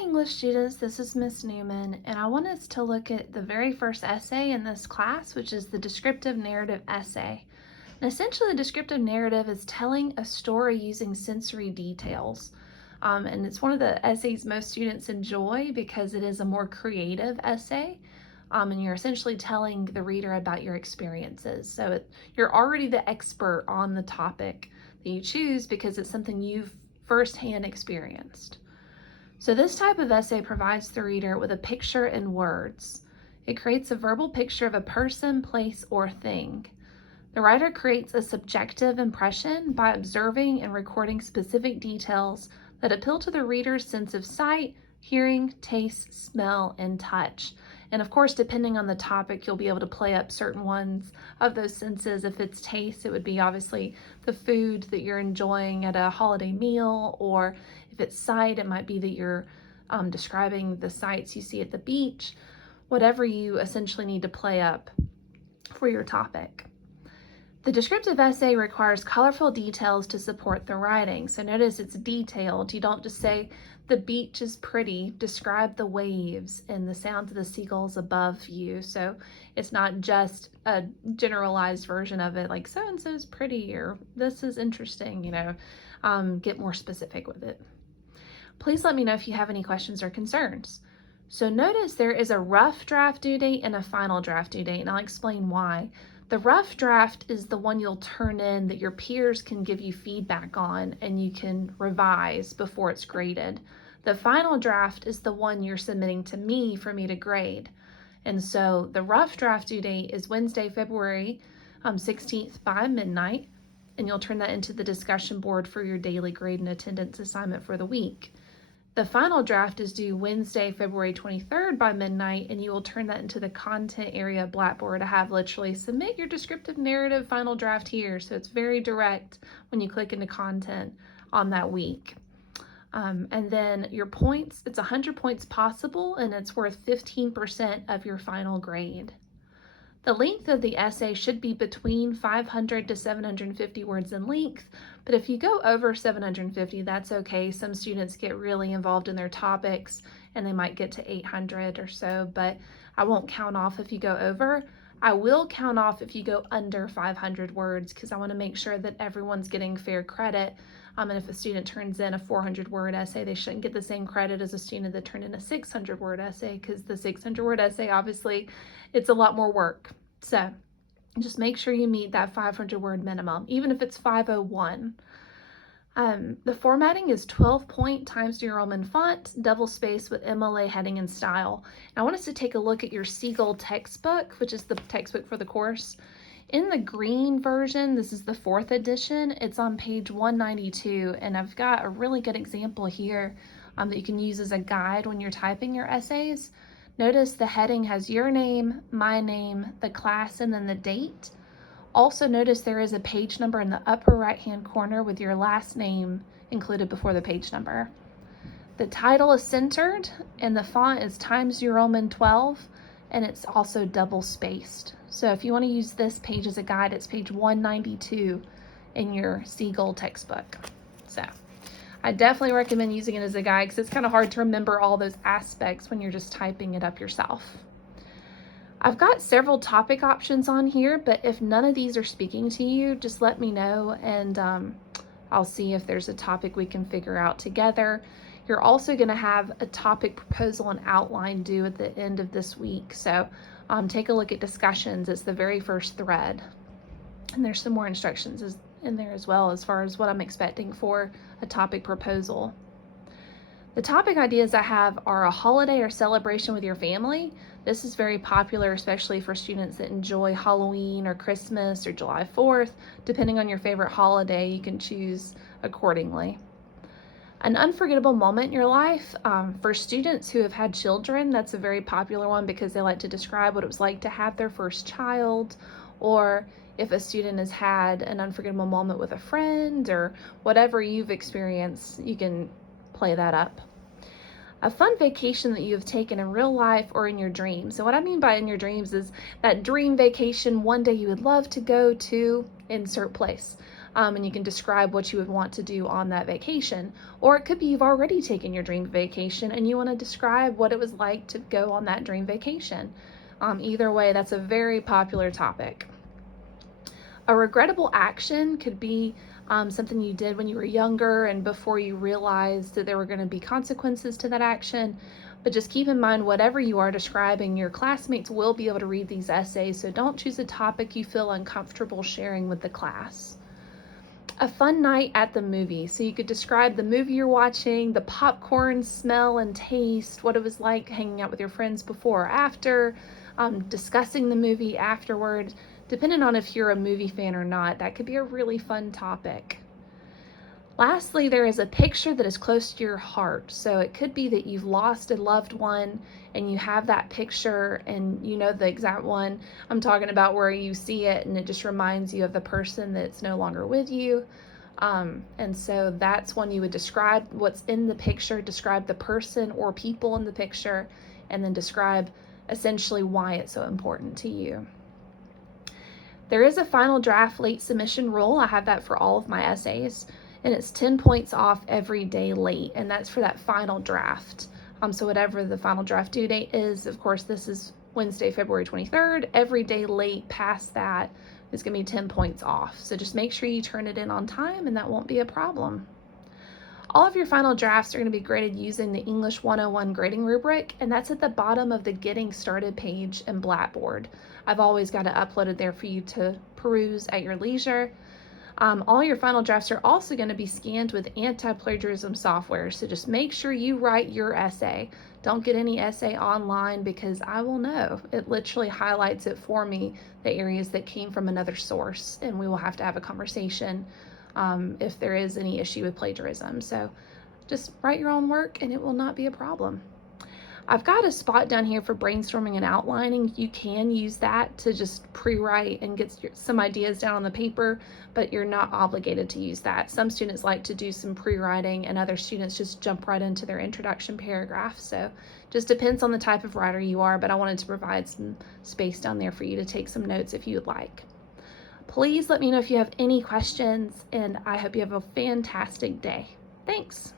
Hi English students, this is Miss Newman, and I want us to look at the very first essay in this class, which is the descriptive narrative essay. And essentially, a descriptive narrative is telling a story using sensory details. And it's one of the essays most students enjoy because it is a more creative essay. And you're essentially telling the reader about your experiences. So you're already the expert on the topic that you choose because it's something you've firsthand experienced. So this type of essay provides the reader with a picture and words. It creates a verbal picture of a person, place, or thing. The writer creates a subjective impression by observing and recording specific details that appeal to the reader's sense of sight, hearing, taste, smell, and touch. And of course, depending on the topic, you'll be able to play up certain ones of those senses. If it's taste, it would be obviously the food that you're enjoying at a holiday meal, or if it's sight, it might be that you're describing the sights you see at the beach, whatever you essentially need to play up for your topic. The descriptive essay requires colorful details to support the writing. So notice it's detailed. You don't just say, the beach is pretty, describe the waves and the sounds of the seagulls above you. So it's not just a generalized version of it, like so-and-so is pretty, or this is interesting, get more specific with it. Please let me know if you have any questions or concerns. So notice there is a rough draft due date and a final draft due date, and I'll explain why. The rough draft is the one you'll turn in that your peers can give you feedback on and you can revise before it's graded. The final draft is the one you're submitting to me for me to grade. And so the rough draft due date is Wednesday, February 16th by midnight, and you'll turn that into the discussion board for your daily grade and attendance assignment for the week. The final draft is due Wednesday, February 23rd by midnight, and you will turn that into the content area Blackboard. I have literally submit your descriptive narrative final draft here, so it's very direct when you click into content on that week. And then your points, it's 100 points possible, and it's worth 15% of your final grade. The length of the essay should be between 500 to 750 words in length, but if you go over 750, that's okay. Some students get really involved in their topics and they might get to 800 or so, but I won't count off if you go over. I will count off if you go under 500 words because I want to make sure that everyone's getting fair credit. And if a student turns in a 400-word essay, they shouldn't get the same credit as a student that turned in a 600-word essay, because the 600-word essay, obviously, it's a lot more work. So just make sure you meet that 500-word minimum, even if it's 501. The formatting is 12-point Times New Roman font, double space with MLA heading and style. And I want us to take a look at your Seagull textbook, which is the textbook for the course. In the green version, this is the 4th edition, it's on page 192, and I've got a really good example here that you can use as a guide when you're typing your essays. Notice the heading has your name, my name, the class, and then the date. Also notice there is a page number in the upper right-hand corner with your last name included before the page number. The title is centered, and the font is Times New Roman 12, and it's also double spaced. So if you want to use this page as a guide, it's page 192 in your Seagull textbook. So I definitely recommend using it as a guide because it's kind of hard to remember all those aspects when you're just typing it up yourself. I've got several topic options on here, but if none of these are speaking to you, just let me know, and I'll see if there's a topic we can figure out together. You're also going to have a topic proposal and outline due at the end of this week. So take a look at discussions. It's the very first thread. And there's some more instructions in there as well as far as what I'm expecting for a topic proposal. The topic ideas I have are a holiday or celebration with your family. This is very popular, especially for students that enjoy Halloween or Christmas or July 4th. Depending on your favorite holiday, you can choose accordingly. An unforgettable moment in your life. For students who have had children, that's a very popular one because they like to describe what it was like to have their first child, or if a student has had an unforgettable moment with a friend, or whatever you've experienced, you can play that up. A fun vacation that you have taken in real life or in your dreams. So what I mean by in your dreams is that dream vacation one day you would love to go to insert place. and you can describe what you would want to do on that vacation. Or it could be you've already taken your dream vacation and you want to describe what it was like to go on that dream vacation. Either way, that's a very popular topic. A regrettable action could be something you did when you were younger and before you realized that there were going to be consequences to that action. But just keep in mind, whatever you are describing, your classmates will be able to read these essays, so don't choose a topic you feel uncomfortable sharing with the class. A fun night at the movie. So you could describe the movie you're watching, the popcorn smell and taste, what it was like hanging out with your friends before or after, discussing the movie afterward. Depending on if you're a movie fan or not, that could be a really fun topic. Lastly, there is a picture that is close to your heart. So it could be that you've lost a loved one and you have that picture and you know the exact one I'm talking about, where you see it and it just reminds you of the person that's no longer with you. And so that's when you would describe what's in the picture, describe the person or people in the picture, and then describe essentially why it's so important to you. There is a final draft late submission rule. I have that for all of my essays, and it's 10 points off every day late, and that's for that final draft. So whatever the final draft due date is, of course, this is Wednesday, February 23rd. Every day late past that is going to be 10 points off. So just make sure you turn it in on time, and that won't be a problem. All of your final drafts are going to be graded using the English 101 grading rubric, and that's at the bottom of the Getting Started page in Blackboard. I've always got it uploaded there for you to peruse at your leisure. All your final drafts are also going to be scanned with anti-plagiarism software, so just make sure you write your essay. Don't get any essay online, because I will know. It literally highlights it for me, the areas that came from another source, and we will have to have a conversation if there is any issue with plagiarism. So just write your own work and it will not be a problem. I've got a spot down here for brainstorming and outlining. You can use that to just pre-write and get some ideas down on the paper, but you're not obligated to use that. Some students like to do some pre-writing and other students just jump right into their introduction paragraph. So just depends on the type of writer you are, but I wanted to provide some space down there for you to take some notes if you would like. Please let me know if you have any questions, and I hope you have a fantastic day. Thanks.